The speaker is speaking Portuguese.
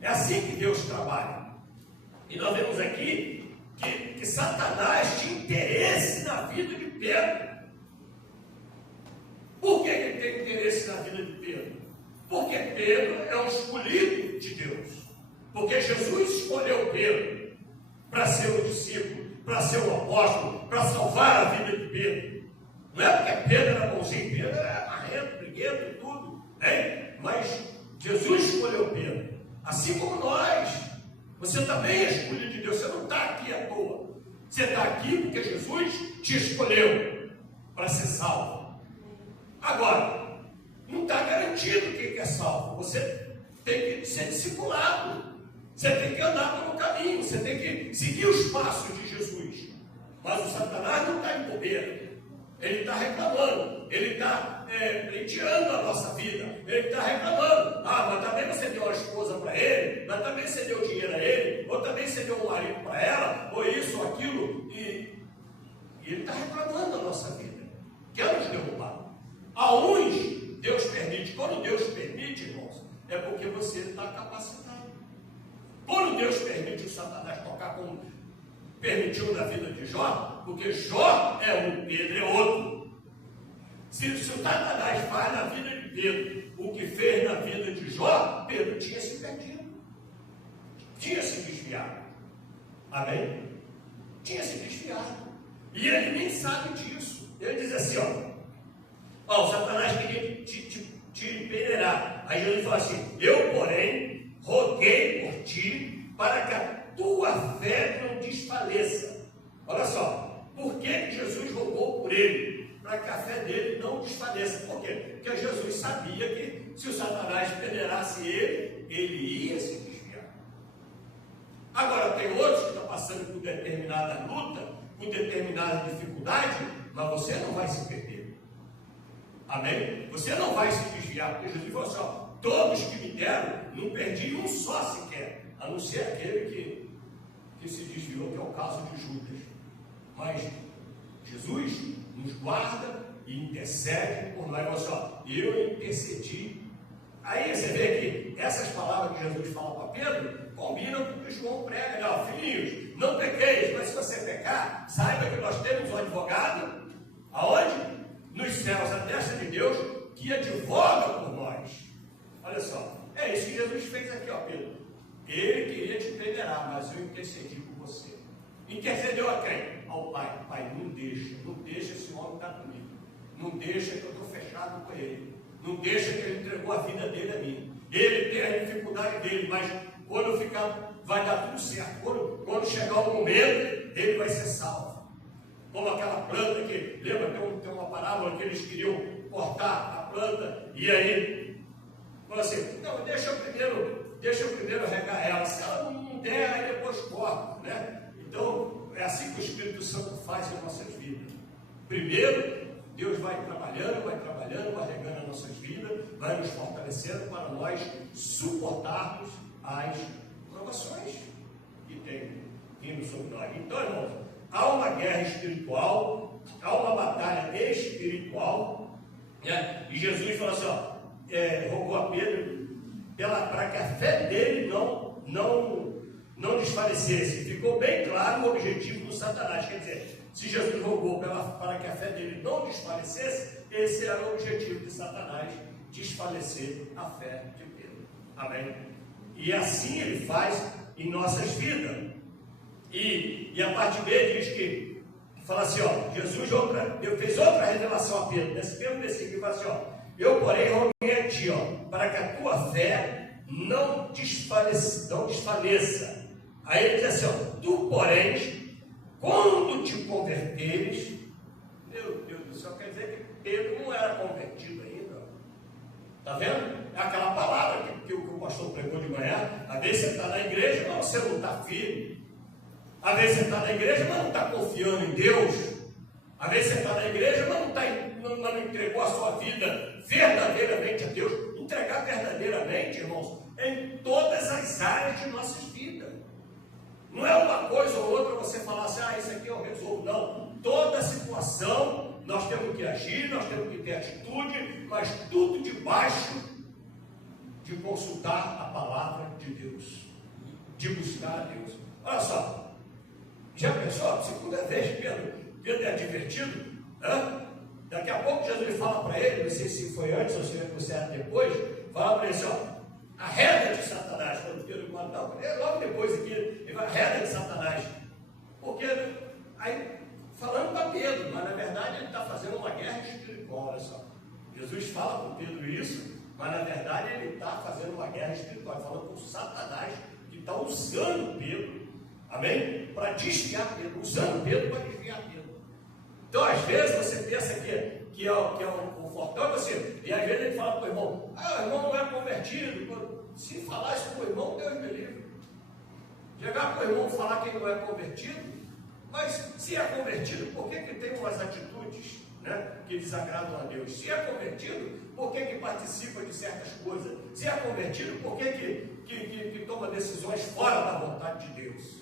É assim que Deus trabalha. E nós vemos aqui que Satanás tinha interesse na vida de Pedro. Por que ele tem interesse na vida de Pedro? Porque Pedro é um escolhido de Deus. Porque Jesus escolheu Pedro para ser o discípulo, para ser o apóstolo, para salvar a vida de Pedro. Não é porque Pedro era bonzinho, Pedro era marrento, briguento e tudo, né? Mas Jesus escolheu Pedro. Assim como nós, você também é escolhido de Deus. Você não está aqui à toa. Você está aqui porque Jesus te escolheu para ser salvo. Agora, não está garantido que é salvo. Você tem que ser discipulado. Você tem que andar pelo caminho. Você tem que seguir os passos de Jesus. Mas o Satanás não está em bobeira. Ele está reclamando. Ele está pleiteando a nossa vida. Ele está reclamando. Ah, mas também você deu uma esposa para ele. Mas também você deu dinheiro a ele. Ou também você deu um marido para ela. Ou isso, ou aquilo. E ele está reclamando da nossa vida. Quer nos derrubar. A uns, Deus permite. Quando Deus permite, irmãos, é porque você está capacitado. Quando Deus permite o Satanás tocar como permitiu na vida de Jó, porque Jó é um, Pedro é outro. Se o Satanás faz na vida de Pedro o que fez na vida de Jó, Pedro tinha se perdido. Tinha se desviado. Amém? Tinha se desviado. E ele nem sabe disso. Ele diz assim, ó, o Satanás queria te peneirar. Aí Jesus fala assim, eu, porém, roguei por ti para que a tua fé não desfaleça. Olha só, por que Jesus rogou por ele? Para que a fé dele não desfaleça. Por quê? Porque Jesus sabia que se o Satanás peneirasse ele, ele ia se desviar. Agora, tem outros que estão passando por determinada luta, por determinada dificuldade, mas você não vai se perder. Amém? Você não vai se desviar, porque Jesus falou assim, ó, todos que me deram, não perdi um só sequer, a não ser aquele que se desviou, que é o caso de Judas. Mas Jesus nos guarda e intercede por nós. Olha só, eu intercedi. Aí você vê que essas palavras que Jesus fala para Pedro combinam com o que João prega. Não, filhinhos, não pequeis, mas se você pecar, saiba que nós temos um advogado, aonde? Nos céus, a destra de Deus, que advoga por nós. Olha só, é isso que Jesus fez aqui, ó, Pedro. Ele queria te peneirar, mas eu intercedi por você. Intercedeu a quem? Ao Pai. Pai, não deixa esse homem estar comigo. Não deixa que eu estou fechado com ele. Não deixa que ele entregou a vida dele a mim. Ele tem a dificuldade dele, mas quando ficar, vai dar tudo certo. Quando chegar o momento, ele vai ser salvo. Como aquela planta que, lembra, tem uma parábola que eles queriam cortar a planta, e aí, falou assim, não, deixa eu primeiro regar ela, se ela não der, aí depois corta, né? Então, é assim que o Espírito Santo faz em nossas vidas. Primeiro, Deus vai trabalhando, vai regando as nossas vidas, vai nos fortalecendo para nós suportarmos as provações que tem vindo sobre nós. Então, irmãos, há uma guerra espiritual, há uma batalha espiritual, né? E Jesus falou assim, rogou a Pedro para que a fé dele não desfalecesse. Ficou bem claro o objetivo do Satanás. Quer dizer, se Jesus rogou para que a fé dele não desfalecesse, esse era o objetivo de Satanás, desfalecer a fé de Pedro. Amém? E assim ele faz em nossas vidas. E a parte B diz que, fala assim, Jesus fez outra revelação a Pedro, nesse mesmo versículo, fala assim, eu, porém, roguei a ti, para que a tua fé não desfaleça. Aí ele diz assim, tu, porém, quando te converteres, meu Deus do céu, quer dizer que Pedro não era convertido ainda. Está vendo? É aquela palavra que o pastor pregou de manhã. Às vezes você está na igreja, mas você não está firme. Às vezes você está na igreja, mas não está confiando em Deus. Às vezes você está na igreja, mas não entregou a sua vida verdadeiramente a Deus. Entregar verdadeiramente, irmãos, em todas as áreas de nossas vidas. Não é uma coisa ou outra você falar assim, isso aqui eu resolvo. Não. Toda situação nós temos que agir, nós temos que ter atitude, mas tudo debaixo de consultar a palavra de Deus, de buscar a Deus. Olha só, já pensou? A segunda vez que Pedro é advertido, daqui a pouco Jesus fala para ele, não sei se foi antes ou se era depois, fala para ele assim, ó, arreda de Satanás, quando Pedro manda, logo depois aqui, ele vai, arreda de Satanás, porque aí, falando para Pedro, mas na verdade ele está fazendo uma guerra espiritual, olha só, Jesus fala para Pedro isso, mas na verdade ele está fazendo uma guerra espiritual, falando com Satanás, que está usando Pedro, amém? Para desviar Pedro, usando Pedro para desviar Pedro. Então às vezes você pensa que é o fortão, e às vezes ele fala para o irmão, o irmão não é convertido. Se falar isso para o irmão, Deus me livre. Chegar para o irmão falar que ele não é convertido, mas se é convertido, por que tem umas atitudes, né, que desagradam a Deus? Se é convertido, por que participa de certas coisas? Se é convertido, por que toma decisões fora da vontade de Deus?